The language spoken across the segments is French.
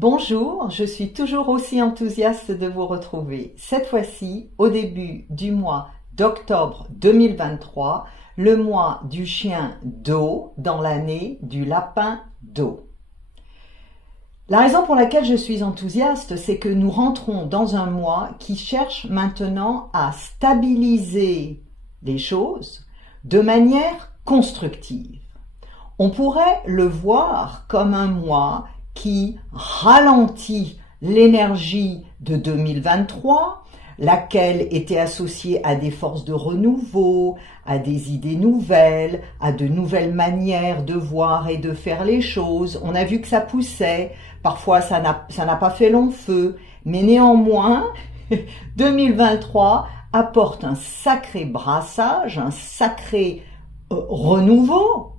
Bonjour, je suis toujours aussi enthousiaste de vous retrouver. Cette fois-ci, au début du mois d'octobre 2023, le mois du chien d'eau dans l'année du lapin d'eau. La raison pour laquelle je suis enthousiaste, c'est que nous rentrons dans un mois qui cherche maintenant à stabiliser les choses de manière constructive. On pourrait le voir comme un mois qui ralentit l'énergie de 2023, laquelle était associée à des forces de renouveau, à des idées nouvelles, à de nouvelles manières de voir et de faire les choses. On a vu que ça poussait, parfois ça n'a pas fait long feu, mais néanmoins, 2023 apporte un sacré brassage, un sacré renouveau,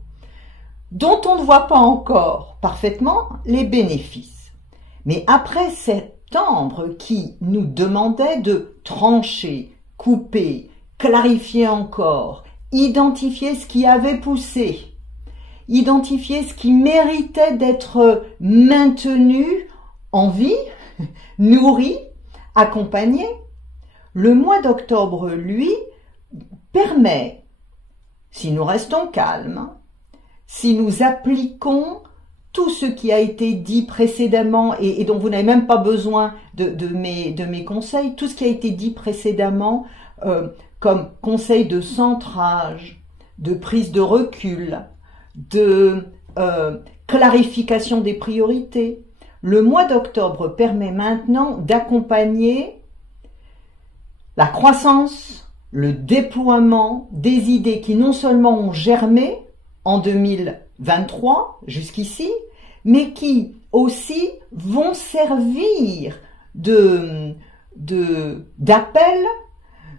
dont on ne voit pas encore parfaitement les bénéfices. Mais après septembre qui nous demandait de trancher, couper, clarifier encore, identifier ce qui avait poussé, identifier ce qui méritait d'être maintenu en vie, nourri, accompagné, le mois d'octobre, lui, permet, si nous restons calmes, si nous appliquons tout ce qui a été dit précédemment et dont vous n'avez même pas besoin de mes conseils, tout ce qui a été dit précédemment comme conseil de centrage, de prise de recul, de clarification des priorités. Le mois d'octobre permet maintenant d'accompagner la croissance, le déploiement des idées qui non seulement ont germé en 2023 jusqu'ici, mais qui aussi vont servir d'appel,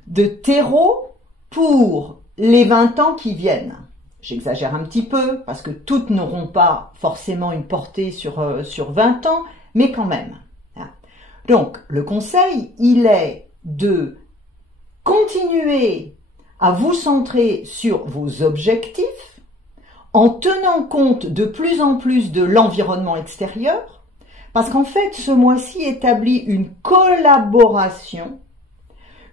de terreau pour les 20 ans qui viennent. J'exagère un petit peu parce que toutes n'auront pas forcément une portée sur 20 ans, mais quand même. Donc, le conseil, il est de continuer à vous centrer sur vos objectifs, en tenant compte de plus en plus de l'environnement extérieur, parce qu'en fait, ce mois-ci établit une collaboration,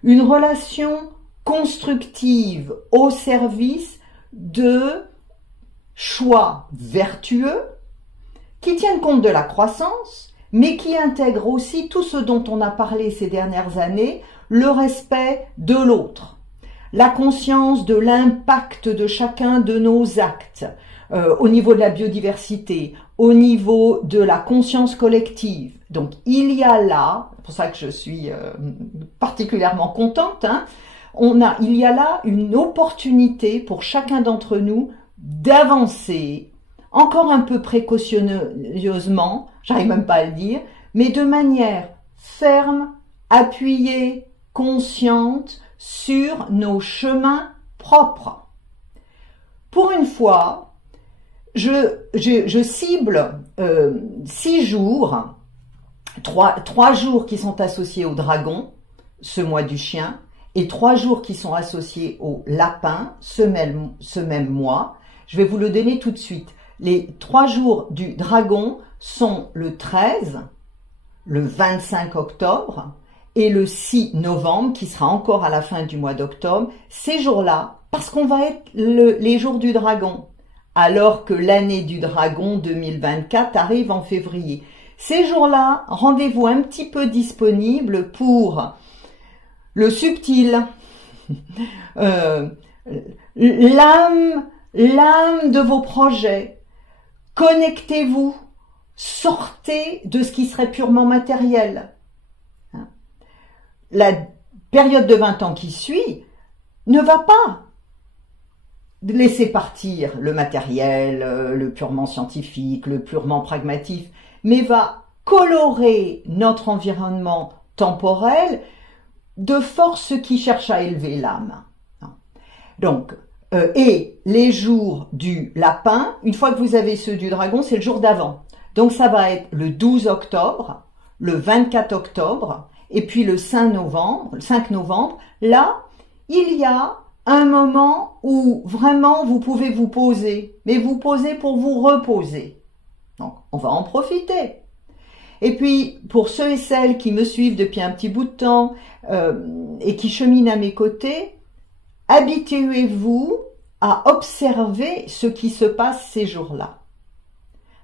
une relation constructive au service de choix vertueux qui tiennent compte de la croissance, mais qui intègrent aussi tout ce dont on a parlé ces dernières années, le respect de l'autre, la conscience de l'impact de chacun de nos actes au niveau de la biodiversité, au niveau de la conscience collective. Donc il y a là, c'est pour ça que je suis particulièrement contente, il y a là une opportunité pour chacun d'entre nous d'avancer, encore un peu précautionneusement, j'arrive même pas à le dire, mais de manière ferme, appuyée, consciente, sur nos chemins propres. Pour une fois, je cible 6 jours, 3 jours qui sont associés au dragon, ce mois du chien, et 3 jours qui sont associés au lapin, ce même mois. Je vais vous le donner tout de suite. Les 3 jours du dragon sont le 13, le 25 octobre, et le 6 novembre, qui sera encore à la fin du mois d'octobre, ces jours-là, parce qu'on va être les jours du dragon, alors que l'année du dragon 2024 arrive en février. Ces jours-là, rendez-vous un petit peu disponible pour le subtil, l'âme de vos projets. Connectez-vous, sortez de ce qui serait purement matériel. La période de 20 ans qui suit ne va pas laisser partir le matériel, le purement scientifique, le purement pragmatique, mais va colorer notre environnement temporel de forces qui cherchent à élever l'âme. Donc, et les jours du lapin, une fois que vous avez ceux du dragon, c'est le jour d'avant. Donc ça va être le 12 octobre, le 24 octobre, et puis le 5 novembre, là, il y a un moment où vraiment vous pouvez vous poser, mais vous posez pour vous reposer. Donc, on va en profiter. Et puis, pour ceux et celles qui me suivent depuis un petit bout de temps et qui cheminent à mes côtés, habituez-vous à observer ce qui se passe ces jours-là.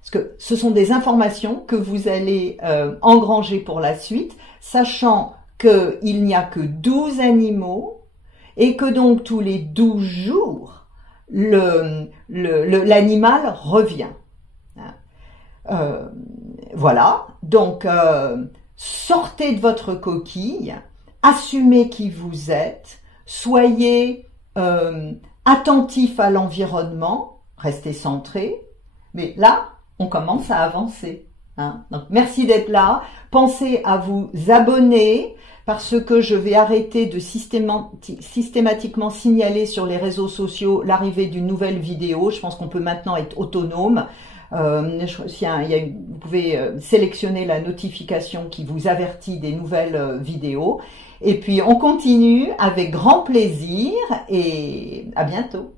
Parce que ce sont des informations que vous allez engranger pour la suite, sachant qu'il n'y a que 12 animaux et que donc tous les 12 jours, l'animal revient. Voilà, donc sortez de votre coquille, assumez qui vous êtes, soyez attentif à l'environnement, restez centré, mais là, on commence à avancer. Hein. Donc, merci d'être là, pensez à vous abonner, parce que je vais arrêter de systématiquement signaler sur les réseaux sociaux l'arrivée d'une nouvelle vidéo. Je pense qu'on peut maintenant être autonome. Vous pouvez sélectionner la notification qui vous avertit des nouvelles vidéos. Et puis on continue avec grand plaisir et à bientôt.